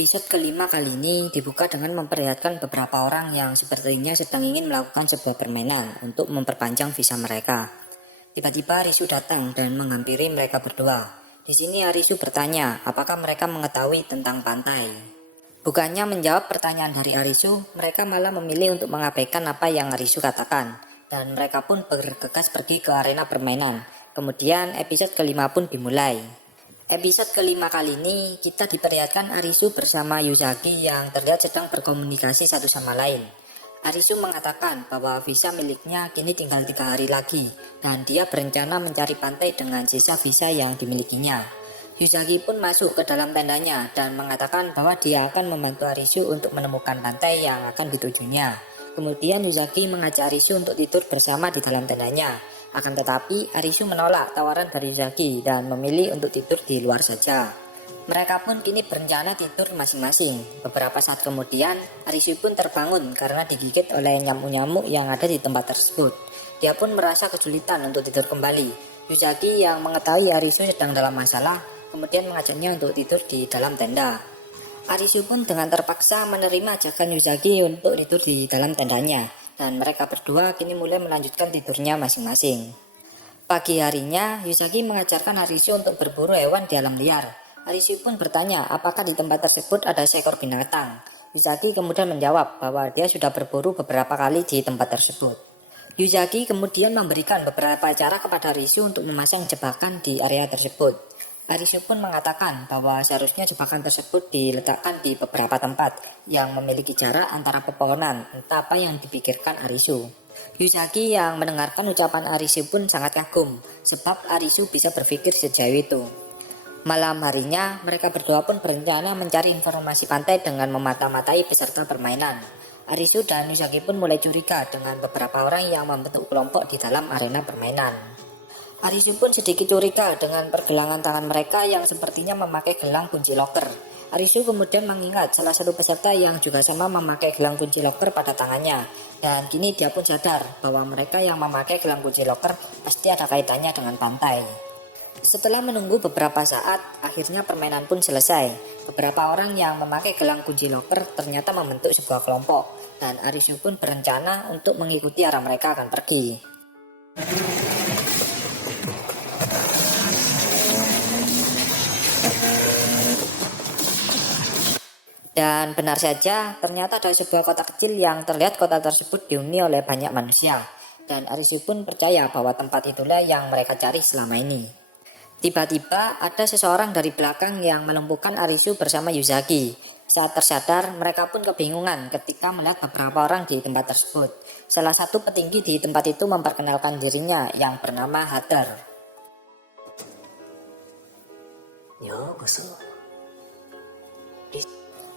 Episode kelima kali ini dibuka dengan memperlihatkan beberapa orang yang sepertinya sedang ingin melakukan sebuah permainan untuk memperpanjang visa mereka. Tiba-tiba Arisu datang dan menghampiri mereka berdua. Di sini Arisu bertanya apakah mereka mengetahui tentang pantai. Bukannya menjawab pertanyaan dari Arisu, mereka malah memilih untuk mengabaikan apa yang Arisu katakan. Dan mereka pun bergegas pergi ke arena permainan. Kemudian episode kelima pun dimulai. Episode kelima kali ini kita diperlihatkan Arisu bersama Yuzaki yang terlihat sedang berkomunikasi satu sama lain. Arisu mengatakan bahwa visa miliknya kini tinggal 3 hari lagi dan dia berencana mencari pantai dengan sisa visa yang dimilikinya. Yuzaki pun masuk ke dalam tendanya dan mengatakan bahwa dia akan membantu Arisu untuk menemukan pantai yang akan ditujunya. Kemudian Yuzaki mengajak Arisu untuk tidur bersama di dalam tendanya. Akan tetapi Arisu menolak tawaran dari Yuzaki dan memilih untuk tidur di luar saja. Mereka pun kini berencana tidur masing-masing. Beberapa saat kemudian Arisu pun terbangun karena digigit oleh nyamuk-nyamuk yang ada di tempat tersebut. Dia pun merasa kesulitan untuk tidur kembali. Yuzaki yang mengetahui Arisu sedang dalam masalah kemudian mengajaknya untuk tidur di dalam tenda. Arisu pun dengan terpaksa menerima ajakan Yuzaki untuk tidur di dalam tendanya. Dan mereka berdua kini mulai melanjutkan tidurnya masing-masing. Pagi harinya, Yuzaki mengajarkan Arisu untuk berburu hewan di alam liar. Arisu pun bertanya apakah di tempat tersebut ada seekor binatang. Yuzaki kemudian menjawab bahwa dia sudah berburu beberapa kali di tempat tersebut. Yuzaki kemudian memberikan beberapa cara kepada Arisu untuk memasang jebakan di area tersebut. Arisu pun mengatakan bahwa seharusnya jebakan tersebut diletakkan di beberapa tempat yang memiliki jarak antara pepohonan, entah apa yang dipikirkan Arisu. Yuzaki yang mendengarkan ucapan Arisu pun sangat kagum, sebab Arisu bisa berpikir sejauh itu. Malam harinya, mereka berdua pun berencana mencari informasi pantai dengan memata-matai peserta permainan. Arisu dan Yuzaki pun mulai curiga dengan beberapa orang yang membentuk kelompok di dalam arena permainan. Arisu pun sedikit curiga dengan pergelangan tangan mereka yang sepertinya memakai gelang kunci loker. Arisu kemudian mengingat salah satu peserta yang juga sama memakai gelang kunci loker pada tangannya. Dan kini dia pun sadar bahwa mereka yang memakai gelang kunci loker pasti ada kaitannya dengan pantai. Setelah menunggu beberapa saat, akhirnya permainan pun selesai. Beberapa orang yang memakai gelang kunci loker ternyata membentuk sebuah kelompok. Dan Arisu pun berencana untuk mengikuti arah mereka akan pergi. Dan benar saja, ternyata ada sebuah kota kecil yang terlihat kota tersebut dihuni oleh banyak manusia. Dan Arisu pun percaya bahwa tempat itulah yang mereka cari selama ini. Tiba-tiba ada seseorang dari belakang yang melumpuhkan Arisu bersama Yuzaki. Saat tersadar, mereka pun kebingungan ketika melihat beberapa orang di tempat tersebut. Salah satu petinggi di tempat itu memperkenalkan dirinya yang bernama Hater.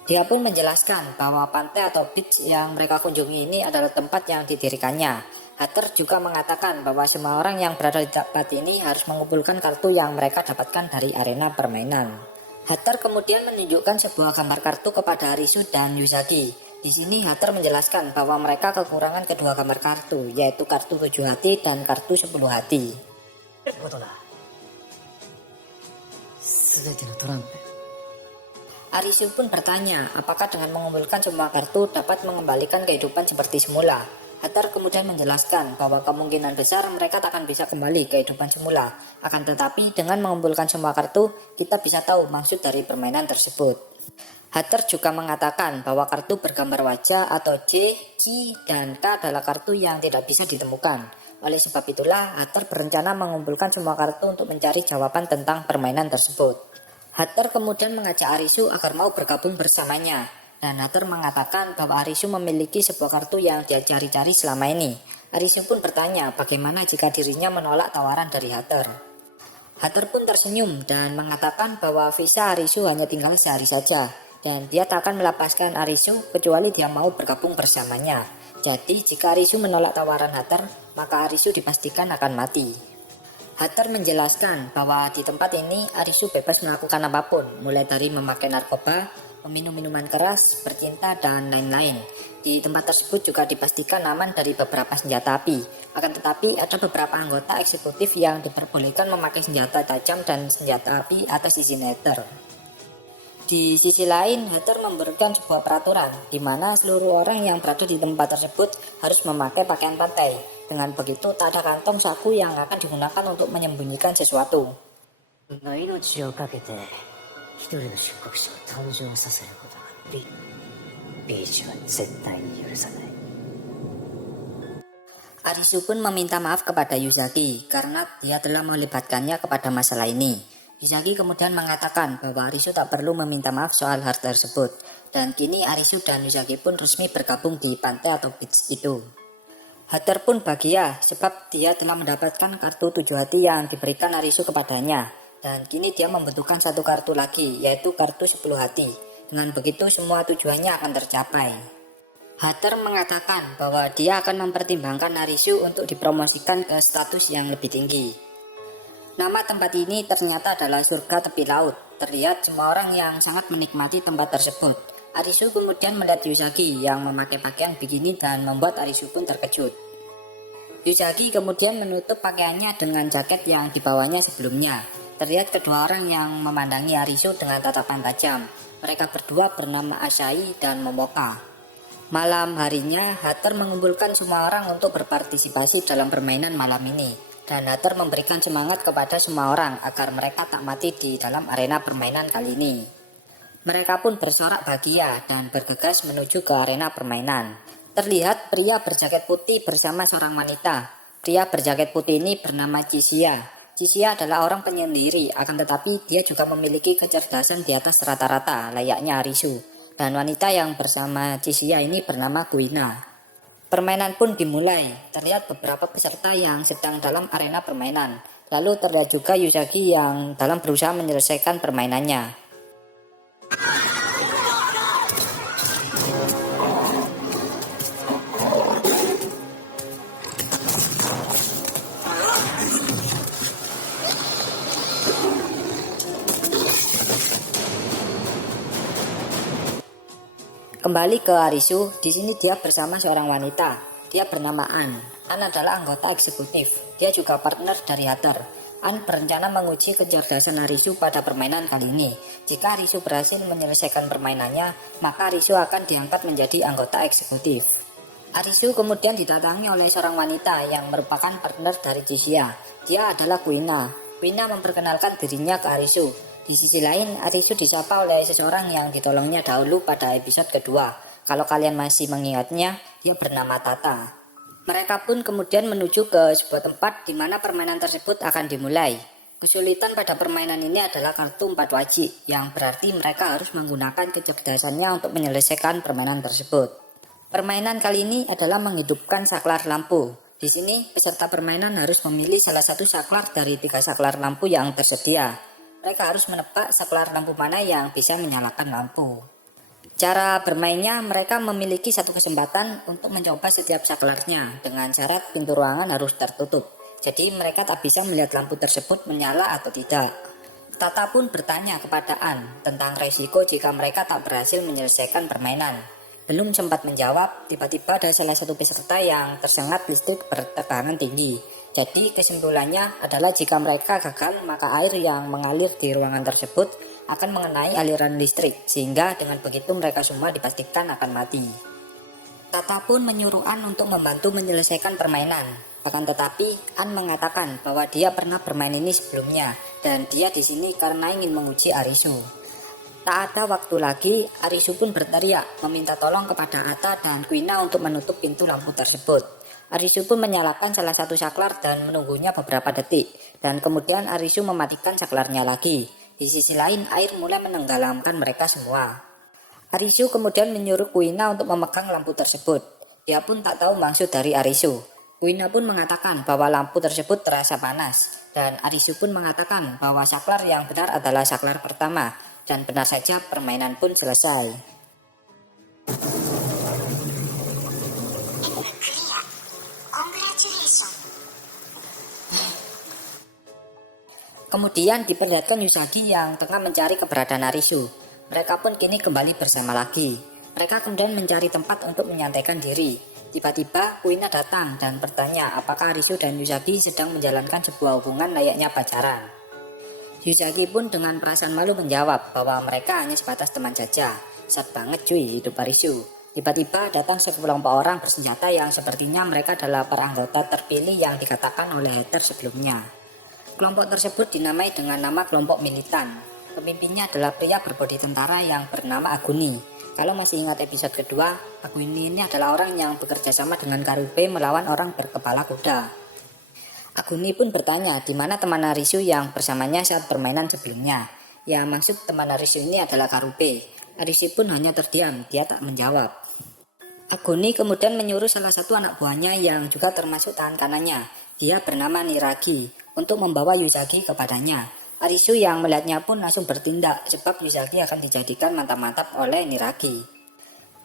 Dia pun menjelaskan bahwa pantai atau beach yang mereka kunjungi ini adalah tempat yang didirikannya. Hatter juga mengatakan bahwa semua orang yang berada di tempat ini harus mengumpulkan kartu yang mereka dapatkan dari arena permainan. Hatter kemudian menunjukkan sebuah gambar kartu kepada Arisu dan Yuzaki. Di sini Hatter menjelaskan bahwa mereka kekurangan kedua gambar kartu, yaitu kartu 7 hati dan kartu 10 hati. Arisu pun bertanya apakah dengan mengumpulkan semua kartu dapat mengembalikan kehidupan seperti semula. Hatter kemudian menjelaskan bahwa kemungkinan besar mereka takkan bisa kembali ke kehidupan semula. Akan tetapi dengan mengumpulkan semua kartu, kita bisa tahu maksud dari permainan tersebut. Hatter juga mengatakan bahwa kartu bergambar wajah atau J, Q, dan K adalah kartu yang tidak bisa ditemukan. Oleh sebab itulah, Hatter berencana mengumpulkan semua kartu untuk mencari jawaban tentang permainan tersebut. Hatter kemudian mengajak Arisu agar mau bergabung bersamanya. Dan Hatter mengatakan bahwa Arisu memiliki sebuah kartu yang dia cari-cari selama ini. Arisu pun bertanya bagaimana jika dirinya menolak tawaran dari Hatter. Hatter pun tersenyum dan mengatakan bahwa visa Arisu hanya tinggal sehari saja. Dan dia tak akan melepaskan Arisu kecuali dia mau bergabung bersamanya. Jadi jika Arisu menolak tawaran Hatter, maka Arisu dipastikan akan mati. Hatter menjelaskan bahwa di tempat ini Arisu bebas melakukan apapun, mulai dari memakai narkoba, meminum minuman keras, bercinta, dan lain-lain. Di tempat tersebut juga dipastikan aman dari beberapa senjata api. Akan tetapi ada beberapa anggota eksekutif yang diperbolehkan memakai senjata tajam dan senjata api atas izin Hatter. Di sisi lain, Hatter memberikan sebuah peraturan di mana seluruh orang yang berada di tempat tersebut harus memakai pakaian pantai. Dengan begitu, tak ada kantong saku yang akan digunakan untuk menyembunyikan sesuatu. 命をかけて一人の出国者を誕生させることがビーチは絶対に許さない。 Arisu pun meminta maaf kepada Yuzaki karena dia telah melibatkannya kepada masalah ini. Yuzaki kemudian mengatakan bahwa Arisu tak perlu meminta maaf soal hal tersebut. Dan kini Arisu dan Yuzaki pun resmi bergabung di pantai atau beach itu. Hatter pun bahagia sebab dia telah mendapatkan kartu 7 hati yang diberikan Arisu kepadanya. Dan kini dia membutuhkan satu kartu lagi, yaitu kartu 10 hati. Dengan begitu semua tujuannya akan tercapai. Hatter mengatakan bahwa dia akan mempertimbangkan Arisu untuk dipromosikan ke status yang lebih tinggi. Nama tempat ini ternyata adalah surga tepi laut. Terlihat semua orang yang sangat menikmati tempat tersebut. Arisu kemudian melihat Yuzaki yang memakai pakaian bikini dan membuat Arisu pun terkejut. Yuzaki kemudian menutup pakaiannya dengan jaket yang dibawanya sebelumnya. Terlihat kedua orang yang memandangi Arisu dengan tatapan tajam. Mereka berdua bernama Asahi dan Momoka. Malam harinya, Hatter mengumpulkan semua orang untuk berpartisipasi dalam permainan malam ini. Dan Hatter memberikan semangat kepada semua orang agar mereka tak mati di dalam arena permainan kali ini. Mereka pun bersorak bahagia dan bergegas menuju ke arena permainan. Terlihat pria berjaket putih bersama seorang wanita. Pria berjaket putih ini bernama Chishia. Chishia adalah orang penyendiri, akan tetapi dia juga memiliki kecerdasan di atas rata-rata layaknya Arisu. Dan wanita yang bersama Chishia ini bernama Kuina. Permainan pun dimulai. Terlihat beberapa peserta yang sedang dalam arena permainan. Lalu terlihat juga Yuzaki yang dalam berusaha menyelesaikan permainannya. Kembali ke Arisu, di sini dia bersama seorang wanita. Dia bernama An. An adalah anggota eksekutif. Dia juga partner dari Hatter. An berencana menguji kecerdasan Arisu pada permainan kali ini. Jika Arisu berhasil menyelesaikan permainannya, maka Arisu akan diangkat menjadi anggota eksekutif. Arisu kemudian didatangi oleh seorang wanita yang merupakan partner dari Chishia. Dia adalah Kuina. Kuina memperkenalkan dirinya ke Arisu. Di sisi lain, Arisu disapa oleh seseorang yang ditolongnya dahulu pada episode kedua. Kalau kalian masih mengingatnya, dia bernama Tata. Mereka pun kemudian menuju ke sebuah tempat di mana permainan tersebut akan dimulai. Kesulitan pada permainan ini adalah kartu 4 wajib, yang berarti mereka harus menggunakan kecerdasannya untuk menyelesaikan permainan tersebut. Permainan kali ini adalah menghidupkan saklar lampu. Di sini, peserta permainan harus memilih salah satu saklar dari 3 saklar lampu yang tersedia. Mereka harus menebak saklar lampu mana yang bisa menyalakan lampu. Cara bermainnya, mereka memiliki satu kesempatan untuk mencoba setiap saklarnya dengan syarat pintu ruangan harus tertutup. Jadi mereka tak bisa melihat lampu tersebut menyala atau tidak. Tata pun bertanya kepada An tentang resiko jika mereka tak berhasil menyelesaikan permainan. Belum sempat menjawab, tiba-tiba ada salah satu peserta yang tersengat listrik bertegangan tinggi. Jadi kesimpulannya adalah jika mereka gagal, maka air yang mengalir di ruangan tersebut akan mengenai aliran listrik, sehingga dengan begitu mereka semua dipastikan akan mati. Tata pun menyuruh An untuk membantu menyelesaikan permainan. Akan tetapi, An mengatakan bahwa dia pernah bermain ini sebelumnya, dan dia di sini karena ingin menguji Arisu. Tak ada waktu lagi, Arisu pun berteriak meminta tolong kepada Ata dan Kuina untuk menutup pintu lampu tersebut. Arisu pun menyalakan salah satu saklar dan menunggunya beberapa detik, dan kemudian Arisu mematikan saklarnya lagi. Di sisi lain, air mulai menenggelamkan mereka semua. Arisu kemudian menyuruh Kuina untuk memegang lampu tersebut. Dia pun tak tahu maksud dari Arisu. Kuina pun mengatakan bahwa lampu tersebut terasa panas, dan Arisu pun mengatakan bahwa saklar yang benar adalah saklar pertama, dan benar saja permainan pun selesai. Kemudian diperlihatkan Yuzaki yang tengah mencari keberadaan Arisu. Mereka pun kini kembali bersama lagi. Mereka kemudian mencari tempat untuk menyantaikan diri. Tiba-tiba Kuina datang dan bertanya apakah Arisu dan Yuzaki sedang menjalankan sebuah hubungan layaknya pacaran. Yuzaki pun dengan perasaan malu menjawab bahwa mereka hanya sebatas teman saja. Sad banget cuy hidup Arisu. Tiba-tiba datang sekelompok orang bersenjata yang sepertinya mereka adalah para anggota terpilih yang dikatakan oleh Heather sebelumnya. Kelompok tersebut dinamai dengan nama kelompok militan. Pemimpinnya adalah pria berbodi tentara yang bernama Aguni. Kalau masih ingat episode kedua, Aguni ini adalah orang yang bekerja sama dengan Karube melawan orang berkepala kuda. Aguni pun bertanya di mana teman Arisu yang bersamanya saat permainan sebelumnya. Ya maksud teman Arisu ini adalah Karube. Arisu pun hanya terdiam, dia tak menjawab. Aguni kemudian menyuruh salah satu anak buahnya yang juga termasuk tangan kanannya. Dia bernama Niragi untuk membawa Yuzaki kepadanya. Arisu yang melihatnya pun langsung bertindak sebab Yuzaki akan dijadikan mantap-mantap oleh Niragi.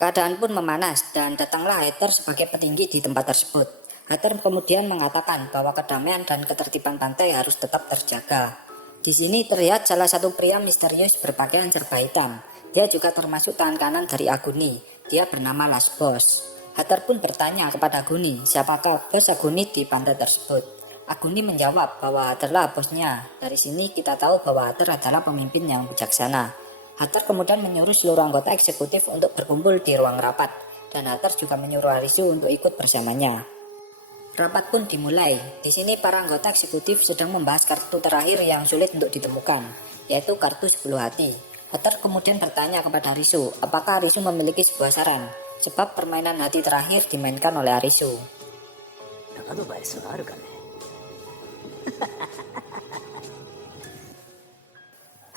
Keadaan pun memanas dan datanglah Heather sebagai petinggi di tempat tersebut. Heather kemudian mengatakan bahwa kedamaian dan ketertiban pantai harus tetap terjaga. Di sini terlihat salah satu pria misterius berpakaian serba hitam. Dia juga termasuk tangan kanan dari Aguni. Dia bernama Las Boss. Heather pun bertanya kepada Aguni, siapakah bos Aguni di pantai tersebut. Aguni menjawab bahwa Heatherlah bosnya. Dari sini kita tahu bahwa Heather adalah pemimpin yang bijaksana. Heather kemudian menyuruh seluruh anggota eksekutif untuk berkumpul di ruang rapat. Dan Heather juga menyuruh Arisu untuk ikut bersamanya. Rapat pun dimulai. Di sini para anggota eksekutif sedang membahas kartu terakhir yang sulit untuk ditemukan, yaitu kartu 10 hati. Heather kemudian bertanya kepada Arisu, apakah Arisu memiliki sebuah saran? Sebab permainan hati terakhir dimainkan oleh Arisu.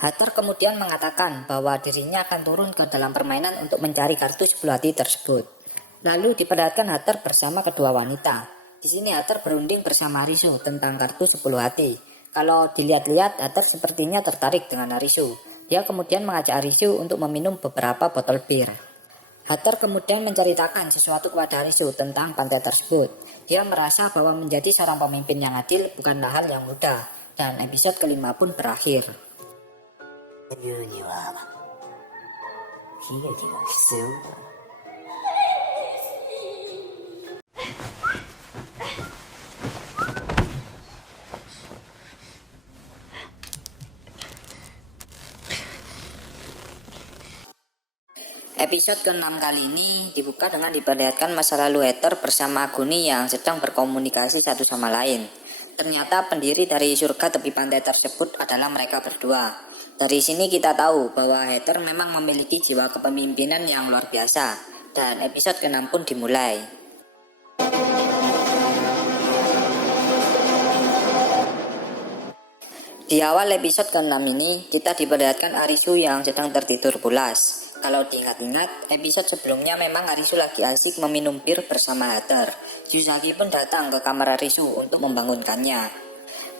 Heather kemudian mengatakan bahwa dirinya akan turun ke dalam permainan untuk mencari kartu 10 hati tersebut. Lalu diperlihatkan Heather bersama kedua wanita. Di sini Heather berunding bersama Arisu tentang kartu 10 hati. Kalau dilihat-lihat, Heather sepertinya tertarik dengan Arisu. Dia kemudian mengajak Arisu untuk meminum beberapa botol bir. Heather kemudian menceritakan sesuatu kepada Arisu tentang pantai tersebut. Dia merasa bahwa menjadi seorang pemimpin yang adil bukanlah hal yang mudah. Dan episode kelima pun berakhir. Episode ke-6 kali ini dibuka dengan diperlihatkan masa lalu Heather bersama Aguni yang sedang berkomunikasi satu sama lain. Ternyata pendiri dari surga tepi pantai tersebut adalah mereka berdua. Dari sini kita tahu bahwa Heather memang memiliki jiwa kepemimpinan yang luar biasa. Dan episode ke-6 pun dimulai. Di awal episode ke-6 ini kita diperlihatkan Arisu yang sedang tertidur pulas. Kalau diingat-ingat, episode sebelumnya memang Arisu lagi asik meminum bir bersama Heather. Yuzaki pun datang ke kamar Arisu untuk membangunkannya.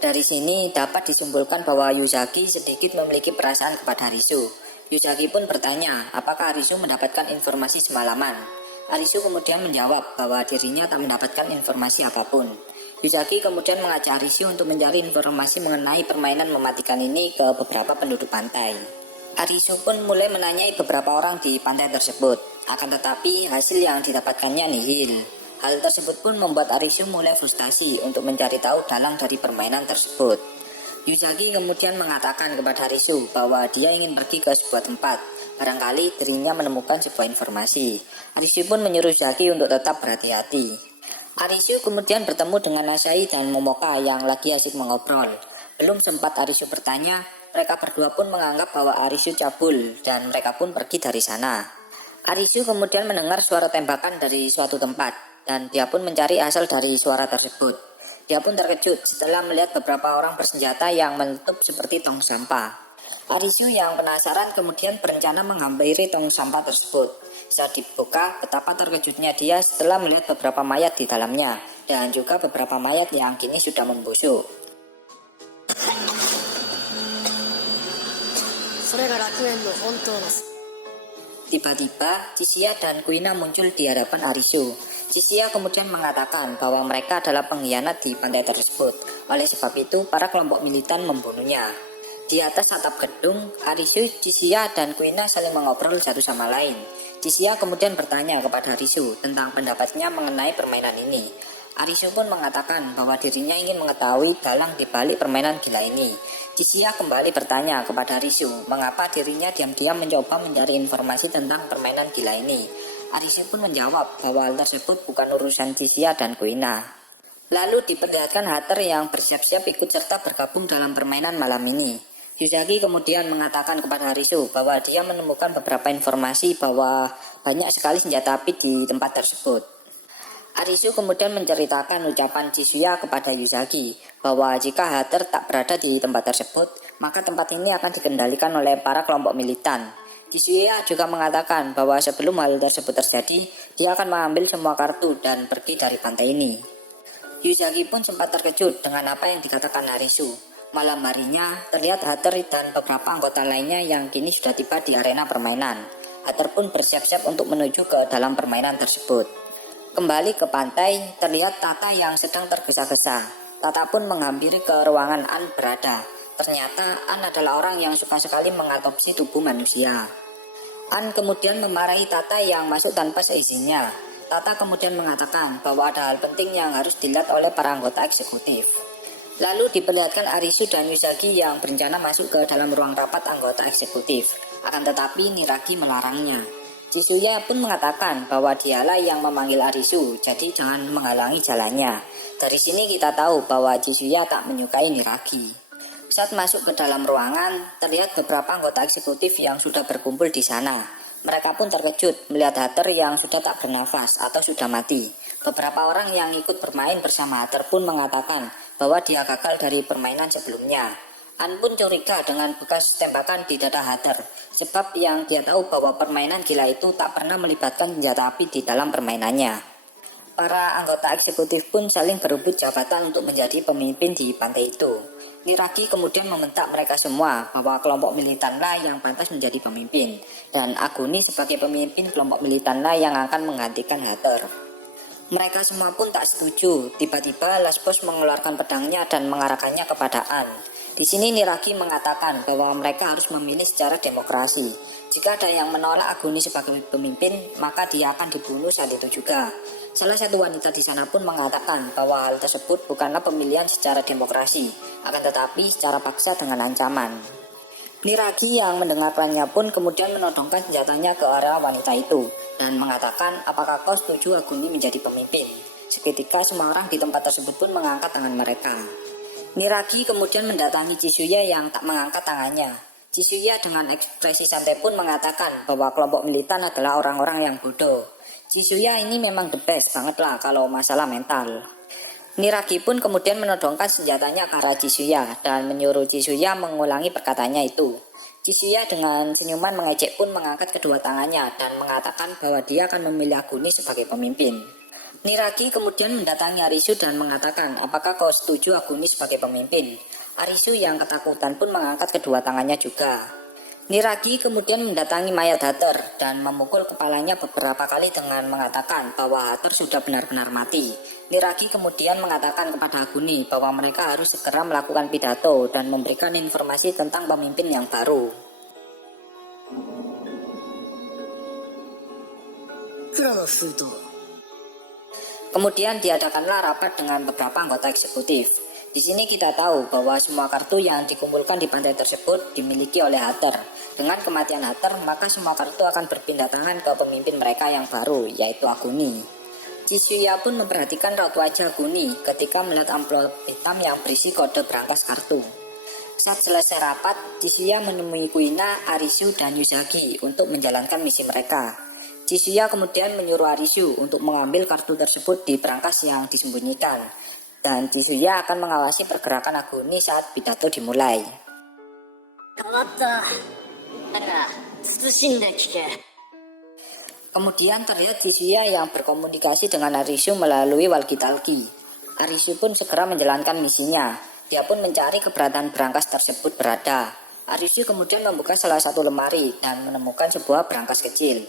Dari sini dapat disimpulkan bahwa Yuzaki sedikit memiliki perasaan kepada Arisu. Yuzaki pun bertanya apakah Arisu mendapatkan informasi semalaman. Arisu kemudian menjawab bahwa dirinya tak mendapatkan informasi apapun. Yuzaki kemudian mengajak Arisu untuk mencari informasi mengenai permainan mematikan ini ke beberapa penduduk pantai. Arisu pun mulai menanyai beberapa orang di pantai tersebut, akan tetapi hasil yang didapatkannya nihil. Hal tersebut pun membuat Arisu mulai frustasi untuk mencari tahu dalang dari permainan tersebut. Yuzaki kemudian mengatakan kepada Arisu bahwa dia ingin pergi ke sebuah tempat, barangkali dirinya menemukan sebuah informasi. Arisu pun menyuruh Yuzaki untuk tetap berhati-hati. Arisu kemudian bertemu dengan Asai dan Momoka yang lagi asik mengobrol. Belum sempat Arisu bertanya, mereka berdua pun menganggap bahwa Arisu cabul dan mereka pun pergi dari sana. Arisu kemudian mendengar suara tembakan dari suatu tempat dan dia pun mencari asal dari suara tersebut. Dia pun terkejut setelah melihat beberapa orang bersenjata yang meletup seperti tong sampah. Arisu yang penasaran kemudian berencana menghampiri tong sampah tersebut. Saat dibuka, betapa terkejutnya dia setelah melihat beberapa mayat di dalamnya dan juga beberapa mayat yang kini sudah membusuk. Tiba-tiba, Chishia dan Kuina muncul di hadapan Arisu. Chishia kemudian mengatakan bahwa mereka adalah pengkhianat di pantai tersebut. Oleh sebab itu, para kelompok militan membunuhnya. Di atas atap gedung, Arisu, Chishia, dan Kuina saling mengobrol satu sama lain. Chishia kemudian bertanya kepada Arisu tentang pendapatnya mengenai permainan ini. Arisu pun mengatakan bahwa dirinya ingin mengetahui dalang di balik permainan gila ini. Jisuya kembali bertanya kepada Arisu mengapa dirinya diam-diam mencoba mencari informasi tentang permainan gila ini. Arisu pun menjawab bahwa hal tersebut bukan urusan Jisuya dan Kuina. Lalu diperlihatkan Hater yang bersiap-siap ikut serta bergabung dalam permainan malam ini. Yuzaki kemudian mengatakan kepada Arisu bahwa dia menemukan beberapa informasi bahwa banyak sekali senjata api di tempat tersebut. Arisu kemudian menceritakan ucapan Jisuya kepada Yuzaki bahwa jika Hater tak berada di tempat tersebut, maka tempat ini akan dikendalikan oleh para kelompok militan. Jisuya juga mengatakan bahwa sebelum hal tersebut terjadi, dia akan mengambil semua kartu dan pergi dari pantai ini. Yuzaki pun sempat terkejut dengan apa yang dikatakan Arisu. Malam harinya, terlihat Hater dan beberapa anggota lainnya yang kini sudah tiba di arena permainan. Hater pun bersiap-siap untuk menuju ke dalam permainan tersebut. Kembali ke pantai, terlihat Tata yang sedang tergesa-gesa. Tata pun menghampiri ke ruangan An berada. Ternyata An adalah orang yang suka sekali mengatopsi tubuh manusia. An kemudian memarahi Tata yang masuk tanpa seizinnya. Tata kemudian mengatakan bahwa ada hal penting yang harus dilihat oleh para anggota eksekutif. Lalu diperlihatkan Arisu dan Yuzaki yang berencana masuk ke dalam ruang rapat anggota eksekutif. Akan tetapi Niragi melarangnya. Jisuya pun mengatakan bahwa dialah yang memanggil Arisu, jadi jangan menghalangi jalannya. Dari sini kita tahu bahwa Jisuya tak menyukai Niragi. Saat masuk ke dalam ruangan, terlihat beberapa anggota eksekutif yang sudah berkumpul di sana. Mereka pun terkejut melihat Hater yang sudah tak bernafas atau sudah mati. Beberapa orang yang ikut bermain bersama Hater pun mengatakan bahwa dia gagal dari permainan sebelumnya. An pun curiga dengan bekas tembakan di dada Hater, sebab yang dia tahu bahwa permainan gila itu tak pernah melibatkan senjata api di dalam permainannya. Para anggota eksekutif pun saling berebut jabatan untuk menjadi pemimpin di pantai itu. Niragi kemudian membentak mereka semua bahwa kelompok militanlah yang pantas menjadi pemimpin, dan Aguni sebagai pemimpin kelompok militanlah yang akan menggantikan Hater. Mereka semua pun tak setuju. Tiba-tiba Lasbos mengeluarkan pedangnya dan mengarahkannya kepada An. Di sini Niragi mengatakan bahwa mereka harus memilih secara demokrasi. Jika ada yang menolak Aguni sebagai pemimpin, maka dia akan dibunuh saat itu juga. Salah satu wanita di sana pun mengatakan bahwa hal tersebut bukanlah pemilihan secara demokrasi, akan tetapi secara paksa dengan ancaman. Niragi yang mendengarkannya pun kemudian menodongkan senjatanya ke arah wanita itu dan mengatakan apakah kau setuju Aguni menjadi pemimpin. Seketika semua orang di tempat tersebut pun mengangkat tangan mereka. Niragi kemudian mendatangi Jisuya yang tak mengangkat tangannya. Jisuya dengan ekspresi santai pun mengatakan bahwa kelompok militan adalah orang-orang yang bodoh. Jisuya ini memang the best banget lah kalau masalah mental. Niragi pun kemudian menodongkan senjatanya ke arah Jisuya dan menyuruh Jisuya mengulangi perkataannya itu. Jisuya dengan senyuman mengejek pun mengangkat kedua tangannya dan mengatakan bahwa dia akan memilih Aguni sebagai pemimpin. Niragi kemudian mendatangi Arisu dan mengatakan apakah kau setuju Aguni sebagai pemimpin. Arisu yang ketakutan pun mengangkat kedua tangannya juga. Niragi kemudian mendatangi mayat Hater dan memukul kepalanya beberapa kali dengan mengatakan bahwa Hater sudah benar-benar mati. Niragi kemudian mengatakan kepada Aguni bahwa mereka harus segera melakukan pidato dan memberikan informasi tentang pemimpin yang baru. Kemudian diadakanlah rapat dengan beberapa anggota eksekutif. Di sini kita tahu bahwa semua kartu yang dikumpulkan di pantai tersebut dimiliki oleh Hater. Dengan kematian Hater, maka semua kartu akan berpindah tangan ke pemimpin mereka yang baru, yaitu Aguni. Jisuya pun memperhatikan raut wajah Aguni ketika melihat amplop hitam yang berisi kode berangkas kartu. Saat selesai rapat, Jisuya menemui Kuina, Arisu, dan Yuzaki untuk menjalankan misi mereka. Jisuya kemudian menyuruh Arisu untuk mengambil kartu tersebut di berangkas yang disembunyikan. Dan Jisuya akan mengawasi pergerakan Aguni saat pidato dimulai. Kemudian terlihat Jisuya yang berkomunikasi dengan Arisu melalui walkie-talkie. Arisu pun segera menjalankan misinya. Dia pun mencari keberadaan berangkas tersebut berada. Arisu kemudian membuka salah satu lemari dan menemukan sebuah berangkas kecil.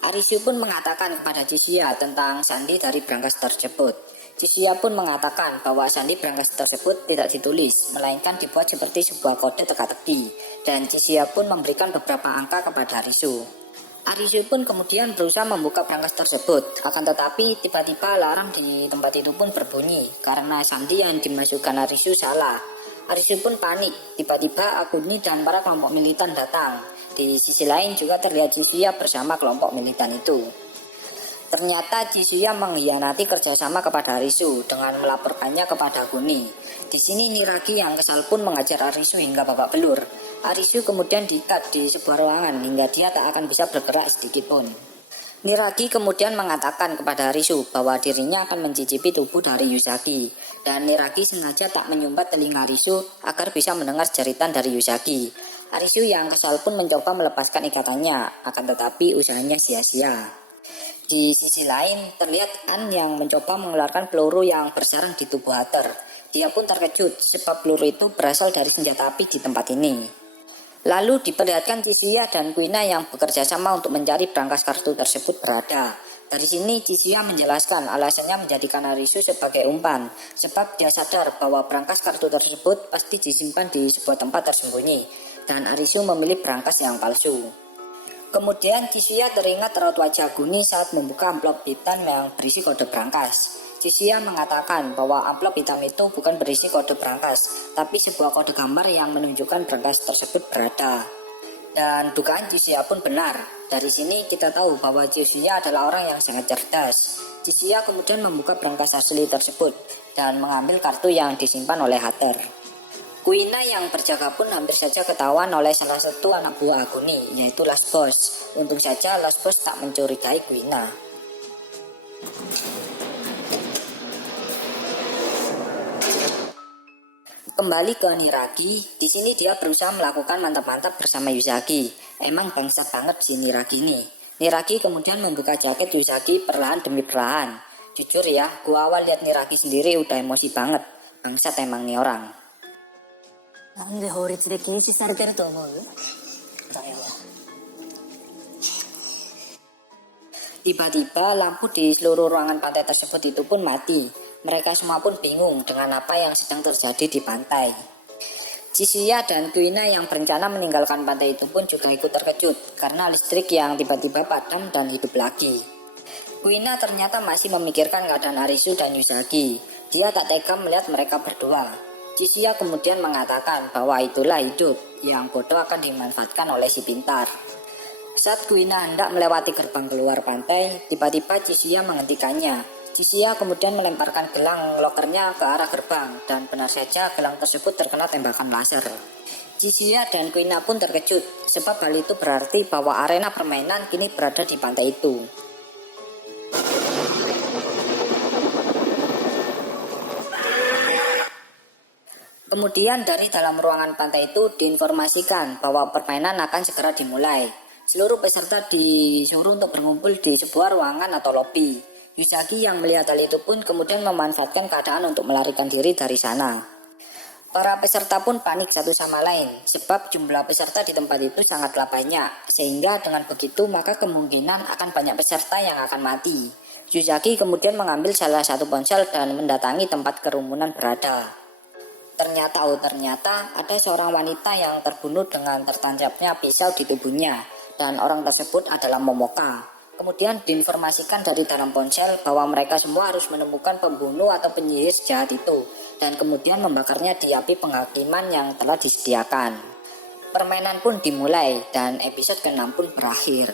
Arisu pun mengatakan kepada Jisuya tentang sandi dari berangkas tersebut. Jisuya pun mengatakan bahwa sandi berangkas tersebut tidak ditulis, melainkan dibuat seperti sebuah kode teka-teki. Dan Jisuya pun memberikan beberapa angka kepada Arisu. Arisu pun kemudian berusaha membuka brankas tersebut, akan tetapi tiba-tiba alarm di tempat itu pun berbunyi karena sandi yang dimasukkan Arisu salah. Arisu pun panik, tiba-tiba Aguni dan para kelompok militan datang. Di sisi lain juga terlihat Jisuya bersama kelompok militan itu. Ternyata Jisuya mengkhianati kerjasama kepada Arisu dengan melaporkannya kepada Aguni. Di sini Niragi yang kesal pun mengajar Arisu hingga babak belur. Arisu kemudian diikat di sebuah ruangan hingga dia tak akan bisa bergerak sedikit pun. Niragi kemudian mengatakan kepada Arisu bahwa dirinya akan mencicipi tubuh dari Yuzaki. Dan Niragi sengaja tak menyumbat telinga Arisu agar bisa mendengar jeritan dari Yuzaki. Arisu yang kesal pun mencoba melepaskan ikatannya, akan tetapi usahanya sia-sia. Di sisi lain, terlihat An yang mencoba mengeluarkan peluru yang bersarang di tubuh Hater. Dia pun terkejut sebab peluru itu berasal dari senjata api di tempat ini. Lalu diperlihatkan Jisuya dan Kuina yang bekerja sama untuk mencari brankas kartu tersebut berada. Dari sini Jisuya menjelaskan alasannya menjadikan Arisu sebagai umpan, sebab dia sadar bahwa brankas kartu tersebut pasti disimpan di sebuah tempat tersembunyi, dan Arisu memilih brankas yang palsu. Kemudian Jisuya teringat raut wajah Aguni saat membuka amplop hitam yang berisi kode brankas. Jisuya mengatakan bahwa amplop hitam itu bukan berisi kode brankas, tapi sebuah kode gambar yang menunjukkan brankas tersebut berada. Dan dugaan Jisuya pun benar. Dari sini kita tahu bahwa Jisuya adalah orang yang sangat cerdas. Jisuya kemudian membuka brankas asli tersebut dan mengambil kartu yang disimpan oleh Hater. Kuina yang berjaga pun hampir saja ketahuan oleh salah satu anak buah Aguni, yaitu Last Boss. Untung saja Last Boss tak mencurigai Kuina. Kembali ke Niragi, di sini dia berusaha melakukan mantap-mantap bersama Yuzaki. Emang bangsa banget si Niragi ini. Niragi kemudian membuka jaket Yuzaki perlahan demi perlahan. Jujur ya, gua awal lihat Niragi sendiri udah emosi banget. Bangsat emang nih orang. なんで法律で禁止されてると思う？だよ。 Tiba-tiba lampu di seluruh ruangan pantai tersebut itu pun mati. Mereka semua pun bingung dengan apa yang sedang terjadi di pantai. Jisuya dan Kuina yang berencana meninggalkan pantai itu pun juga ikut terkejut karena listrik yang tiba-tiba padam dan hidup lagi. Kuina ternyata masih memikirkan keadaan Arisu dan Yuzaki. Dia tak tega melihat mereka berdua. Jisuya kemudian mengatakan bahwa itulah hidup, yang bodoh akan dimanfaatkan oleh si pintar. Saat Kuina hendak melewati gerbang keluar pantai, tiba-tiba Jisuya menghentikannya. Jisuya kemudian melemparkan gelang lokernya ke arah gerbang, dan benar saja gelang tersebut terkena tembakan laser. Jisuya dan Kuina pun terkejut, sebab hal itu berarti bahwa arena permainan kini berada di pantai itu. Kemudian dari dalam ruangan pantai itu diinformasikan bahwa permainan akan segera dimulai. Seluruh peserta disuruh untuk berkumpul di sebuah ruangan atau lobi. Yuzaki yang melihat hal itu pun kemudian memanfaatkan keadaan untuk melarikan diri dari sana. Para peserta pun panik satu sama lain, sebab jumlah peserta di tempat itu sangatlah banyak, sehingga dengan begitu maka kemungkinan akan banyak peserta yang akan mati. Yuzaki kemudian mengambil salah satu ponsel dan mendatangi tempat kerumunan berada. Ternyata ada seorang wanita yang terbunuh dengan tertancapnya pisau di tubuhnya, dan orang tersebut adalah Momoka. Kemudian diinformasikan dari dalam ponsel bahwa mereka semua harus menemukan pembunuh atau penyihir jahat itu, dan kemudian membakarnya di api penghakiman yang telah disediakan. Permainan pun dimulai, dan episode ke-6 pun berakhir.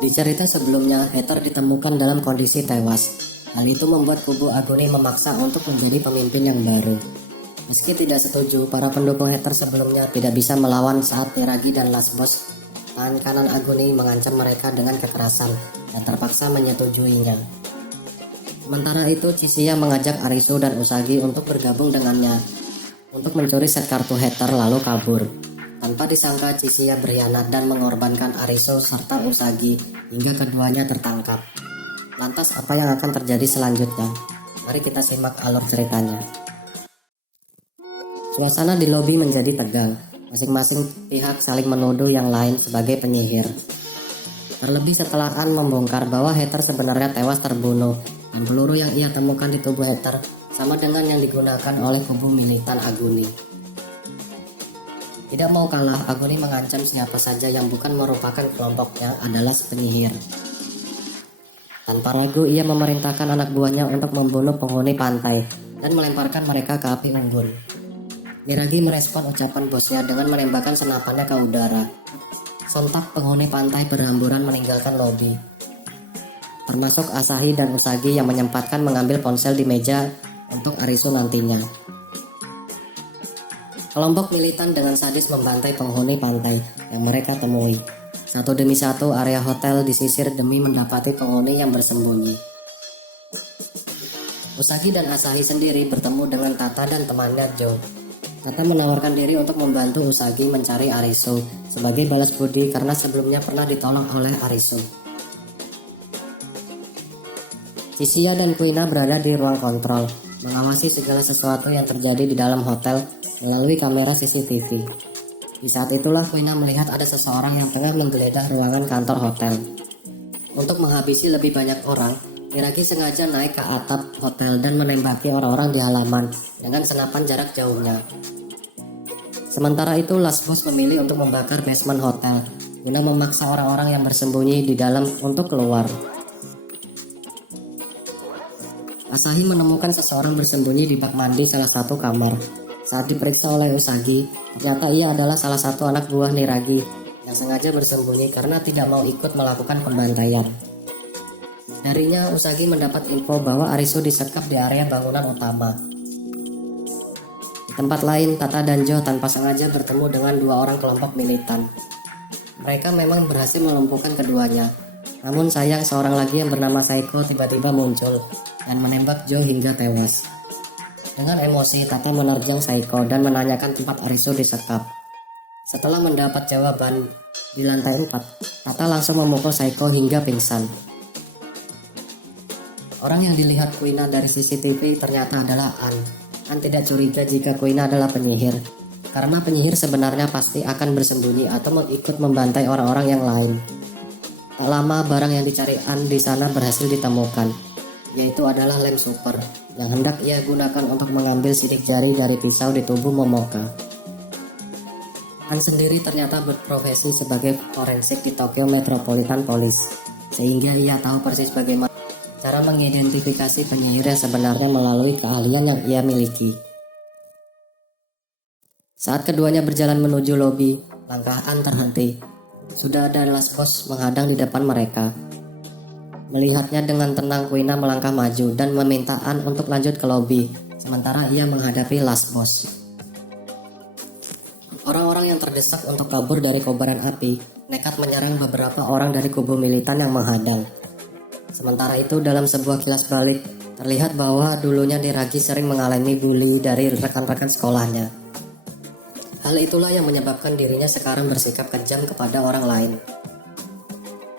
Di cerita sebelumnya, Hater ditemukan dalam kondisi tewas. Hal itu membuat kubu Aguni memaksa untuk menjadi pemimpin yang baru. Meski tidak setuju, para pendukung Hater sebelumnya tidak bisa melawan saat Niragi dan Last Boss, tangan kanan Aguni, mengancam mereka dengan kekerasan dan terpaksa menyetujuinya. Sementara itu, Jisuya mengajak Arisu dan Usagi untuk bergabung dengannya untuk mencuri set kartu Hater lalu kabur. Tanpa disangka Chisiya berkhianat dan mengorbankan Ariso serta Usagi hingga keduanya tertangkap. Lantas apa yang akan terjadi selanjutnya? Mari kita simak alur ceritanya. Suasana di lobi menjadi tegang. Masing-masing pihak saling menuduh yang lain sebagai penyihir. Terlebih setelah An membongkar bahwa Heather sebenarnya tewas terbunuh dan peluru yang ia temukan di tubuh Heather sama dengan yang digunakan oleh kubu militan Aguni. Tidak mau kalah, Aguni mengancam siapa saja yang bukan merupakan kelompoknya adalah penyihir. Tanpa ragu ia memerintahkan anak buahnya untuk membunuh penghuni pantai dan melemparkan mereka ke api unggun. Niragi merespon ucapan bosnya dengan menembakkan senapannya ke udara. Sontak penghuni pantai berhamburan meninggalkan lobi, termasuk Asahi dan Usagi yang menyempatkan mengambil ponsel di meja untuk Arisu nantinya. Kelompok militan dengan sadis membantai penghuni pantai yang mereka temui. Satu demi satu area hotel disisir demi mendapati penghuni yang bersembunyi. Usagi dan Asahi sendiri bertemu dengan Tata dan temannya Joe. Tata menawarkan diri untuk membantu Usagi mencari Arisu sebagai balas budi karena sebelumnya pernah ditolong oleh Arisu. Chisiya dan Kuina berada di ruang kontrol, mengawasi segala sesuatu yang terjadi di dalam hotel melalui kamera CCTV. Di saat itulah Kuina melihat ada seseorang yang tengah menggeledah ruangan kantor hotel. Untuk menghabisi lebih banyak orang, Niragi sengaja naik ke atap hotel dan menembaki orang-orang di halaman dengan senapan jarak jauhnya. Sementara itu, Last Boss memilih untuk membakar basement hotel guna memaksa orang-orang yang bersembunyi di dalam untuk keluar. Asahi menemukan seseorang bersembunyi di bak mandi salah satu kamar. Saat diperiksa oleh Usagi, ternyata ia adalah salah satu anak buah Niragi yang sengaja bersembunyi karena tidak mau ikut melakukan pembantaian. Darinya, Usagi mendapat info bahwa Arisu disekap di area bangunan utama. Di tempat lain, Tata dan Jo tanpa sengaja bertemu dengan dua orang kelompok militan. Mereka memang berhasil melumpuhkan keduanya. Namun sayang, seorang lagi yang bernama Saiko tiba-tiba muncul dan menembak Jo hingga tewas. Dengan emosi, Tata menerjang Saiko dan menanyakan tempat Arisu disekap. Setelah mendapat jawaban di lantai 4, Tata langsung memukul Saiko hingga pingsan. Orang yang dilihat Kuina dari CCTV ternyata adalah An. An tidak curiga jika Kuina adalah penyihir, karena penyihir sebenarnya pasti akan bersembunyi atau ikut membantai orang-orang yang lain. Tak lama barang yang dicari An di sana berhasil ditemukan, yaitu adalah lem super yang hendak ia gunakan untuk mengambil sidik jari dari pisau di tubuh Momoka. An sendiri ternyata berprofesi sebagai forensik di Tokyo Metropolitan Police, sehingga ia tahu persis bagaimana cara mengidentifikasi penyihir yang sebenarnya melalui keahlian yang ia miliki. Saat keduanya berjalan menuju lobi, langkah An terhenti. Sudah ada Last Boss menghadang di depan mereka. Melihatnya dengan tenang, Kuina melangkah maju dan meminta An untuk lanjut ke lobi, sementara ia menghadapi Last Boss. Orang-orang yang terdesak untuk kabur dari kobaran api nekat menyerang beberapa orang dari kubu militan yang menghadang. Sementara itu, dalam sebuah kilas balik, terlihat bahwa dulunya Niragi sering mengalami bully dari rekan-rekan sekolahnya. Hal itulah yang menyebabkan dirinya sekarang bersikap kejam kepada orang lain.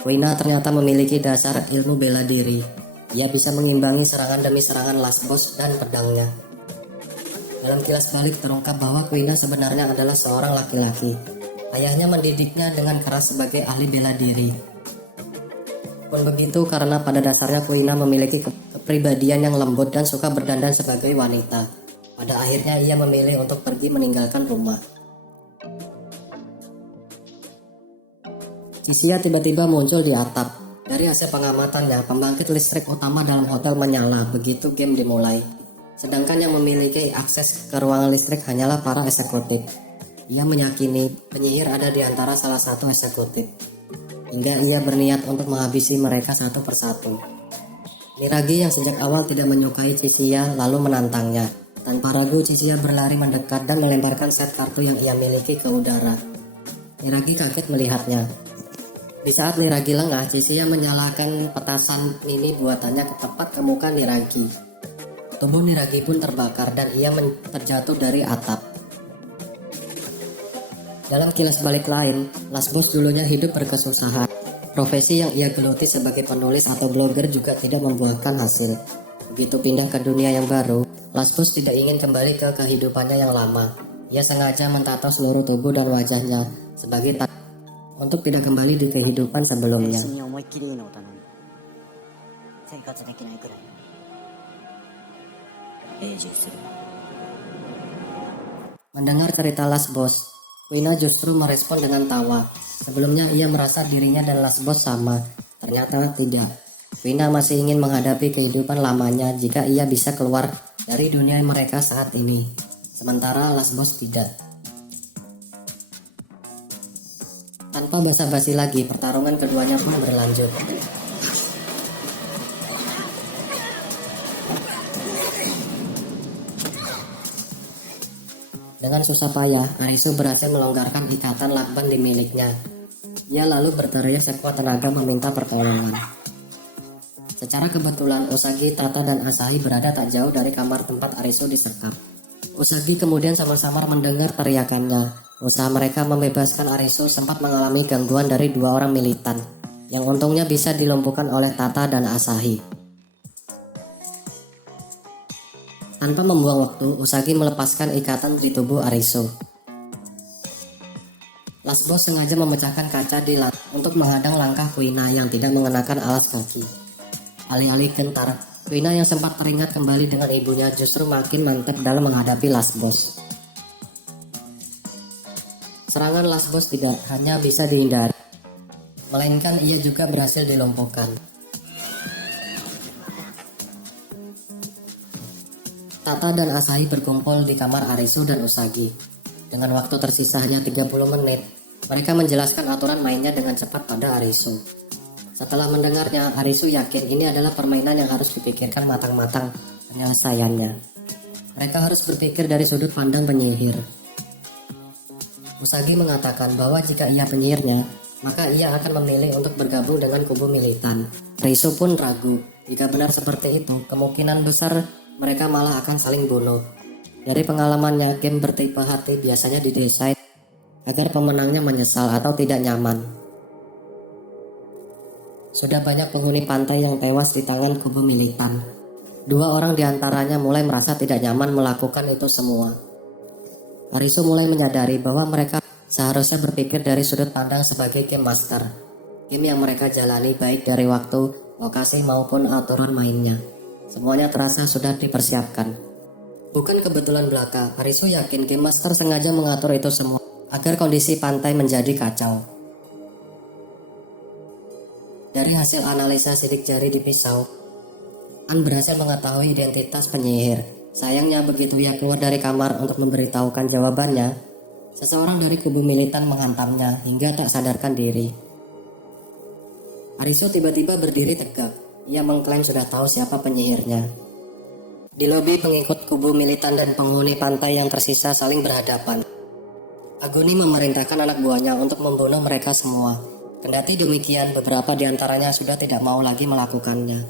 Kuina ternyata memiliki dasar ilmu bela diri. Ia bisa mengimbangi serangan demi serangan Last Boss dan pedangnya. Dalam kilas balik terungkap bahwa Kuina sebenarnya adalah seorang laki-laki. Ayahnya mendidiknya dengan keras sebagai ahli bela diri. Pun begitu, karena pada dasarnya Kuina memiliki kepribadian yang lembut dan suka berdandan sebagai wanita. Pada akhirnya ia memilih untuk pergi meninggalkan rumah. Chisiya tiba-tiba muncul di atap. Dari hasil pengamatannya, pembangkit listrik utama dalam hotel menyala begitu game dimulai. Sedangkan yang memiliki akses ke ruangan listrik hanyalah para eksekutif. Ia meyakini penyihir ada di antara salah satu eksekutif, hingga ia berniat untuk menghabisi mereka satu persatu. Niragi yang sejak awal tidak menyukai Chisiya lalu menantangnya. Tanpa ragu, Chisiya berlari mendekat dan melemparkan set kartu yang ia miliki ke udara. Niragi kaget melihatnya. Di saat Niragi lengah, Chisiya menyalakan petasan mini buatannya ke tepat ke muka Niragi. Tubuh Niragi pun terbakar dan ia terjatuh dari atap. Dalam kilas balik lain, Lasbos dulunya hidup berkesusahan. Profesi yang ia geluti sebagai penulis atau blogger juga tidak membuahkan hasil. Begitu pindah ke dunia yang baru, Lasbos tidak ingin kembali ke kehidupannya yang lama. Ia sengaja mentato seluruh tubuh dan wajahnya sebagai untuk tidak kembali di kehidupan sebelumnya. 別に思いっきりいいのを頼む。生活できないくらい永住するわ。 Mendengar cerita Lasbos, Kuina justru merespon dengan tawa. Sebelumnya ia merasa dirinya dan Lasbos sama. Ternyata tidak. Kuina masih ingin menghadapi kehidupan lamanya jika ia bisa keluar dari dunia mereka saat ini. Sementara Lasbos tidak. Tanpa basa-basi lagi, pertarungan keduanya pun berlanjut. Dengan susah payah, Arisu berhasil melonggarkan ikatan lakban di miliknya. Ia lalu berteriak sekuat tenaga meminta pertolongan. Secara kebetulan, Usagi, Tata, dan Asahi berada tak jauh dari kamar tempat Arisu disekap. Usagi kemudian sama-sama mendengar teriakannya. Usaha mereka membebaskan Arisu sempat mengalami gangguan dari dua orang militan, yang untungnya bisa dilumpuhkan oleh Tata dan Asahi. Tanpa membuang waktu, Usagi melepaskan ikatan di tubuh Arisu. Lasbos sengaja memecahkan kaca di lantai untuk menghadang langkah Kuina yang tidak mengenakan alas kaki. Alih-alih gentar, Kuina yang sempat teringat kembali dengan ibunya justru makin mantap dalam menghadapi Lasbos. Serangan Lasbos tidak hanya bisa dihindari, melainkan ia juga berhasil dilumpuhkan. Tata dan Asahi berkumpul di kamar Arisu dan Usagi. Dengan waktu tersisa hanya 30 menit, mereka menjelaskan aturan mainnya dengan cepat pada Arisu. Setelah mendengarnya, Arisu yakin ini adalah permainan yang harus dipikirkan matang-matang penyelesaiannya. Mereka harus berpikir dari sudut pandang penyihir. Usagi mengatakan bahwa jika ia penyihirnya, maka ia akan memilih untuk bergabung dengan kubu militan. Arisu pun ragu. Jika benar seperti itu, kemungkinan besar mereka malah akan saling bunuh. Dari pengalamannya, game bertipe hati biasanya didesain agar pemenangnya menyesal atau tidak nyaman. Sudah banyak penghuni pantai yang tewas di tangan kubu militan. Dua orang diantaranya mulai merasa tidak nyaman melakukan itu semua. Arisu mulai menyadari bahwa mereka seharusnya berpikir dari sudut pandang sebagai game master. Game yang mereka jalani baik dari waktu, lokasi maupun aturan mainnya. Semuanya terasa sudah dipersiapkan. Bukan kebetulan belaka, Arisu yakin Game Master sengaja mengatur itu semua agar kondisi pantai menjadi kacau. Dari hasil analisa sidik jari di pisau, An berhasil mengetahui identitas penyihir. Sayangnya begitu ia keluar dari kamar untuk memberitahukan jawabannya, seseorang dari kubu militan menghantamnya hingga tak sadarkan diri. Arisu tiba-tiba berdiri tegak. Ia mengklaim sudah tahu siapa penyihirnya. Di lobi, pengikut kubu militan dan penghuni pantai yang tersisa saling berhadapan. Aguni memerintahkan anak buahnya untuk membunuh mereka semua. Kendati demikian, beberapa di antaranya sudah tidak mau lagi melakukannya.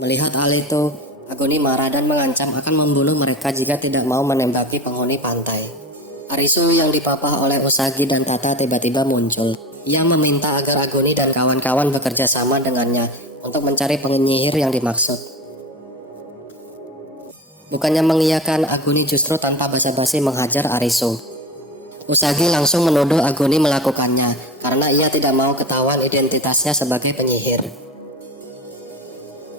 Melihat hal itu, Aguni marah dan mengancam akan membunuh mereka jika tidak mau menembaki penghuni pantai. Arisu yang dipapah oleh Usagi dan Tata tiba-tiba muncul. Ia meminta agar Aguni dan kawan-kawan bekerja sama dengannya untuk mencari penyihir yang dimaksud. Bukannya mengiyakan, Aguni justru tanpa basa-basi menghajar Arisu. Usagi langsung menuduh Aguni melakukannya karena ia tidak mau ketahuan identitasnya sebagai penyihir.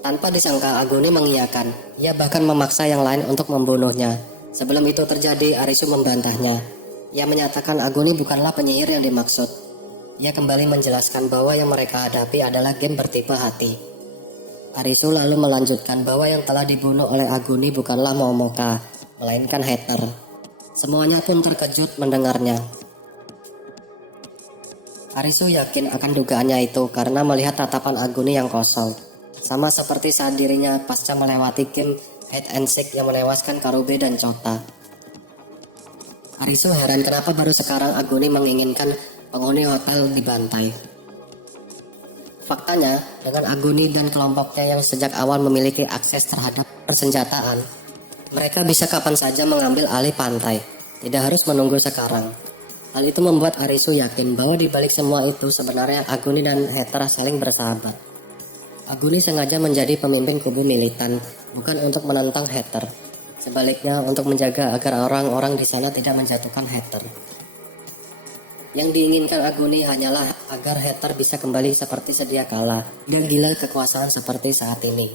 Tanpa disangka, Aguni mengiyakan. Ia bahkan memaksa yang lain untuk membunuhnya. Sebelum itu terjadi, Arisu membantahnya. Ia menyatakan Aguni bukanlah penyihir yang dimaksud. Ia kembali menjelaskan bahwa yang mereka hadapi adalah game bertipe hati. Arisu lalu melanjutkan bahwa yang telah dibunuh oleh Aguni bukanlah Momoka, melainkan Hater. Semuanya pun terkejut mendengarnya. Arisu yakin akan dugaannya itu karena melihat tatapan Aguni yang kosong. Sama seperti saat dirinya pasca melewati game hide and seek yang menewaskan Karube dan Chota. Arisu heran kenapa baru sekarang Aguni menginginkan penghuni hotel dibantai. Faktanya, dengan Aguni dan kelompoknya yang sejak awal memiliki akses terhadap persenjataan, mereka bisa kapan saja mengambil alih pantai, tidak harus menunggu sekarang. Hal itu membuat Arisu yakin bahwa di balik semua itu sebenarnya Aguni dan Hatter saling bersahabat. Aguni sengaja menjadi pemimpin kubu militan, bukan untuk menentang Hatter. Sebaliknya untuk menjaga agar orang-orang di sana tidak menjatuhkan Hatter. Yang diinginkan Aguni hanyalah agar Hatter bisa kembali seperti sedia kala dan gila kekuasaan seperti saat ini.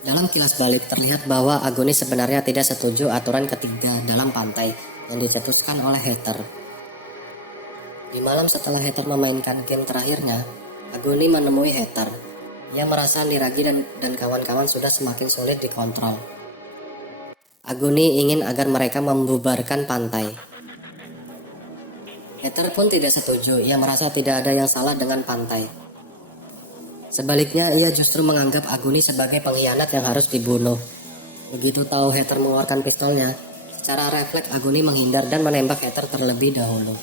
Dalam kilas balik terlihat bahwa Aguni sebenarnya tidak setuju aturan ketiga dalam pantai yang dicetuskan oleh Hatter. Di malam setelah Hatter memainkan game terakhirnya, Aguni menemui Hatter. Ia merasa Niragi dan kawan-kawan sudah semakin sulit dikontrol. Aguni ingin agar mereka membubarkan pantai. Hatter pun tidak setuju, ia merasa tidak ada yang salah dengan pantai. Sebaliknya, ia justru menganggap Aguni sebagai pengkhianat yang harus dibunuh. Begitu tahu Hatter mengeluarkan pistolnya, secara refleks Aguni menghindar dan menembak Hatter terlebih dahulu.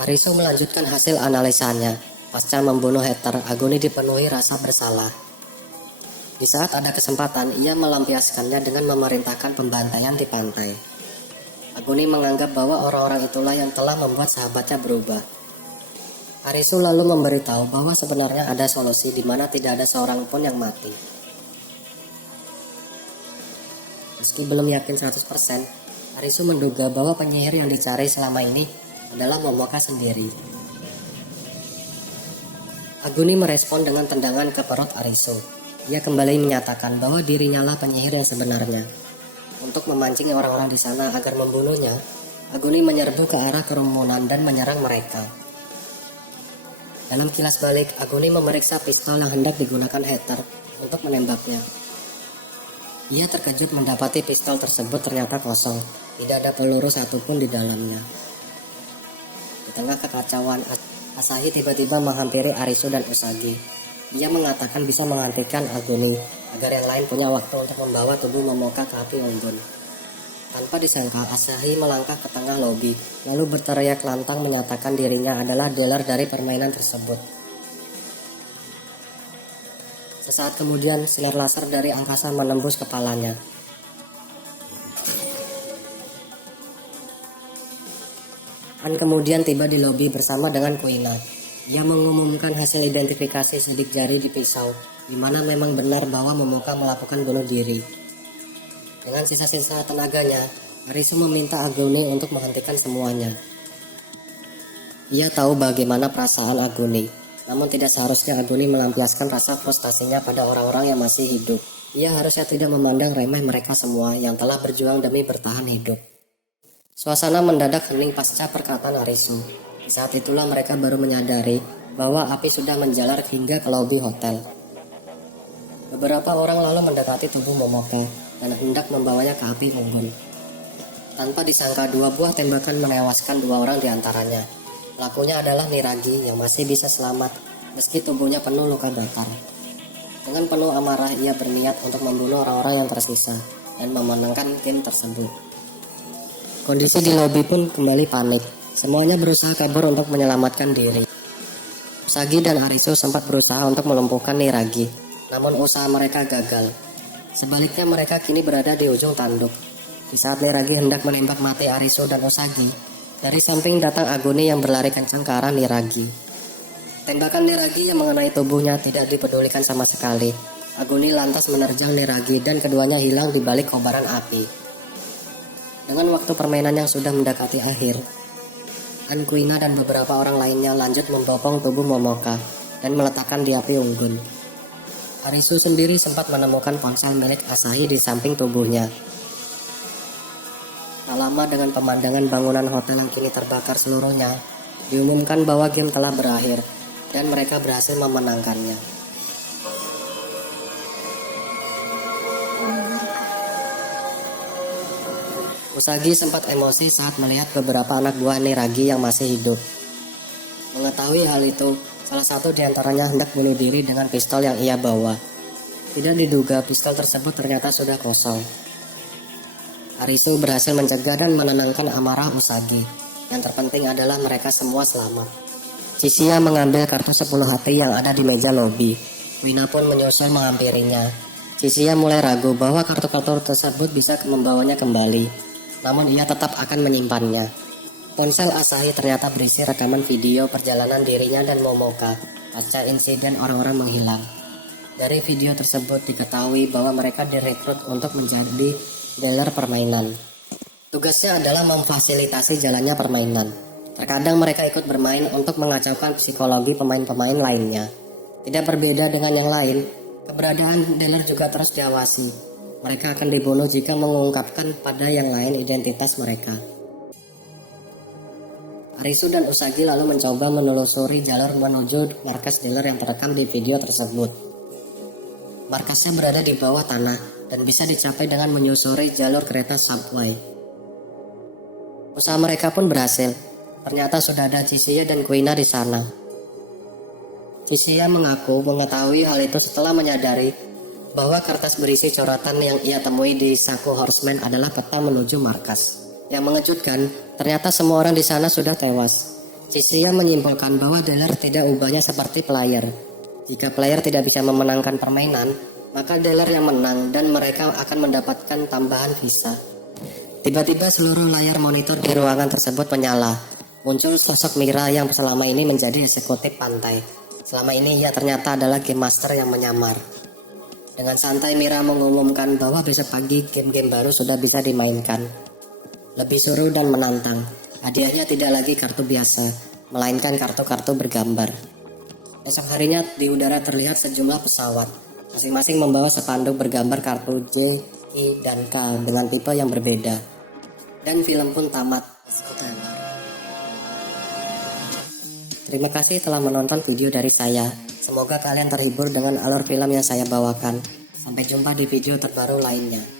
Arisu melanjutkan hasil analisanya. Pasca membunuh Hatter, Aguni dipenuhi rasa bersalah. Di saat ada kesempatan, ia melampiaskannya dengan memerintahkan pembantaian di pantai. Aguni menganggap bahwa orang-orang itulah yang telah membuat sahabatnya berubah. Arisu lalu memberitahu bahwa sebenarnya ada solusi di mana tidak ada seorang pun yang mati. Meski belum yakin 100%, Arisu menduga bahwa penyihir yang dicari selama ini adalah Momoka sendiri. Aguni merespon dengan tendangan ke perut Arisu. Ia kembali menyatakan bahwa dirinya lah penyihir yang sebenarnya. Untuk memancing orang-orang di sana agar membunuhnya, Aguni menyerbu ke arah kerumunan dan menyerang mereka. Dalam kilas balik, Aguni memeriksa pistol yang hendak digunakan Hatter untuk menembaknya. Ia terkejut mendapati pistol tersebut ternyata kosong, tidak ada peluru satupun di dalamnya. Di tengah kekacauan, Asahi tiba-tiba menghampiri Arisu dan Usagi. Ia mengatakan bisa menghentikan Aguni agar yang lain punya waktu untuk membawa tubuh Momoka ke api unggun. Tanpa disangka, Asahi melangkah ke tengah lobi, lalu berteriak lantang menyatakan dirinya adalah dealer dari permainan tersebut. Sesaat kemudian, sinar laser dari angkasa menembus kepalanya. An kemudian tiba di lobi bersama dengan Kuina. Ia mengumumkan hasil identifikasi sidik jari di pisau, di mana memang benar bahwa Momoka melakukan bunuh diri. Dengan sisa-sisa tenaganya, Arisu meminta Aguni untuk menghentikan semuanya. Ia tahu bagaimana perasaan Aguni, namun tidak seharusnya Aguni melampiaskan rasa frustasinya pada orang-orang yang masih hidup. Ia harusnya tidak memandang remeh mereka semua yang telah berjuang demi bertahan hidup. Suasana mendadak hening pasca perkataan Arisu. Di saat itulah mereka baru menyadari bahwa api sudah menjalar hingga ke lobi hotel. Beberapa orang lalu mendekati tubuh Momoka dan hendak membawanya ke api unggun. Tanpa disangka, 2 buah tembakan menewaskan 2 orang diantaranya. Pelakunya adalah Niragi yang masih bisa selamat meski tubuhnya penuh luka bakar. Dengan penuh amarah, ia berniat untuk membunuh orang-orang yang tersisa dan memenangkan game tersebut. Kondisi di lobi pun kembali panik. Semuanya berusaha kabur untuk menyelamatkan diri. Usagi dan Arisu sempat berusaha untuk melumpuhkan Niragi, namun usaha mereka gagal. Sebaliknya mereka kini berada di ujung tanduk. Di saat Niragi hendak menembak mati Arisu dan Usagi, dari samping datang Aguni yang berlari kencang ke arah Niragi. Tembakan Niragi yang mengenai tubuhnya tidak dipedulikan sama sekali. Aguni lantas menerjang Niragi dan keduanya hilang di balik kobaran api. Dengan waktu permainan yang sudah mendekati akhir, An, Kuina dan beberapa orang lainnya lanjut membopong tubuh Momoka dan meletakkan di api unggun. Arisu sendiri sempat menemukan ponsel milik Asahi di samping tubuhnya. Tak lama dengan pemandangan bangunan hotel yang kini terbakar seluruhnya, diumumkan bahwa game telah berakhir dan mereka berhasil memenangkannya. Usagi sempat emosi saat melihat beberapa anak buah Niragi yang masih hidup. Mengetahui hal itu, salah satu di antaranya hendak bunuh diri dengan pistol yang ia bawa. Tidak diduga pistol tersebut ternyata sudah kosong. Arisu berhasil mencegah dan menenangkan amarah Usagi. Yang terpenting adalah mereka semua selamat. Chishia mengambil kartu 10 hati yang ada di meja lobi. Wina pun menyusul menghampirinya. Chichiya mulai ragu bahwa kartu-kartu tersebut bisa membawanya kembali, namun ia tetap akan menyimpannya. Ponsel Asahi ternyata berisi rekaman video perjalanan dirinya dan Momoka pasca insiden orang-orang menghilang. Dari video tersebut diketahui bahwa mereka direkrut untuk menjadi dealer permainan. Tugasnya adalah memfasilitasi jalannya permainan. Terkadang mereka ikut bermain untuk mengacaukan psikologi pemain-pemain lainnya. Tidak berbeda dengan yang lain, keberadaan dealer juga terus diawasi. Mereka akan dibunuh jika mengungkapkan pada yang lain identitas mereka. Arisu dan Usagi lalu mencoba menelusuri jalur menuju markas dealer yang terekam di video tersebut. Markasnya berada di bawah tanah dan bisa dicapai dengan menyusuri jalur kereta subway. Usaha mereka pun berhasil. Ternyata sudah ada Chichiya dan Kuina di sana. Chichiya mengaku mengetahui hal itu setelah menyadari bahwa kertas berisi coretan yang ia temui di saku Horseman adalah peta menuju markas. Yang mengejutkan, ternyata semua orang di sana sudah tewas. Chichiya menyimpulkan bahwa dealer tidak ubahnya seperti player. Jika player tidak bisa memenangkan permainan, maka dealer yang menang dan mereka akan mendapatkan tambahan visa. Tiba-tiba seluruh layar monitor di ruangan tersebut menyala. Muncul sosok Mira yang selama ini menjadi eksekutif pantai. Selama ini ia ternyata adalah game master yang menyamar. Dengan santai Mira mengumumkan bahwa besok pagi game-game baru sudah bisa dimainkan. Lebih seru dan menantang. Hadiahnya tidak lagi kartu biasa, melainkan kartu-kartu bergambar. Esok harinya di udara terlihat sejumlah pesawat. Masing-masing membawa spanduk bergambar kartu J, I, dan K dengan tipe yang berbeda. Dan film pun tamat. Terima kasih telah menonton video dari saya. Semoga kalian terhibur dengan alur film yang saya bawakan. Sampai jumpa di video terbaru lainnya.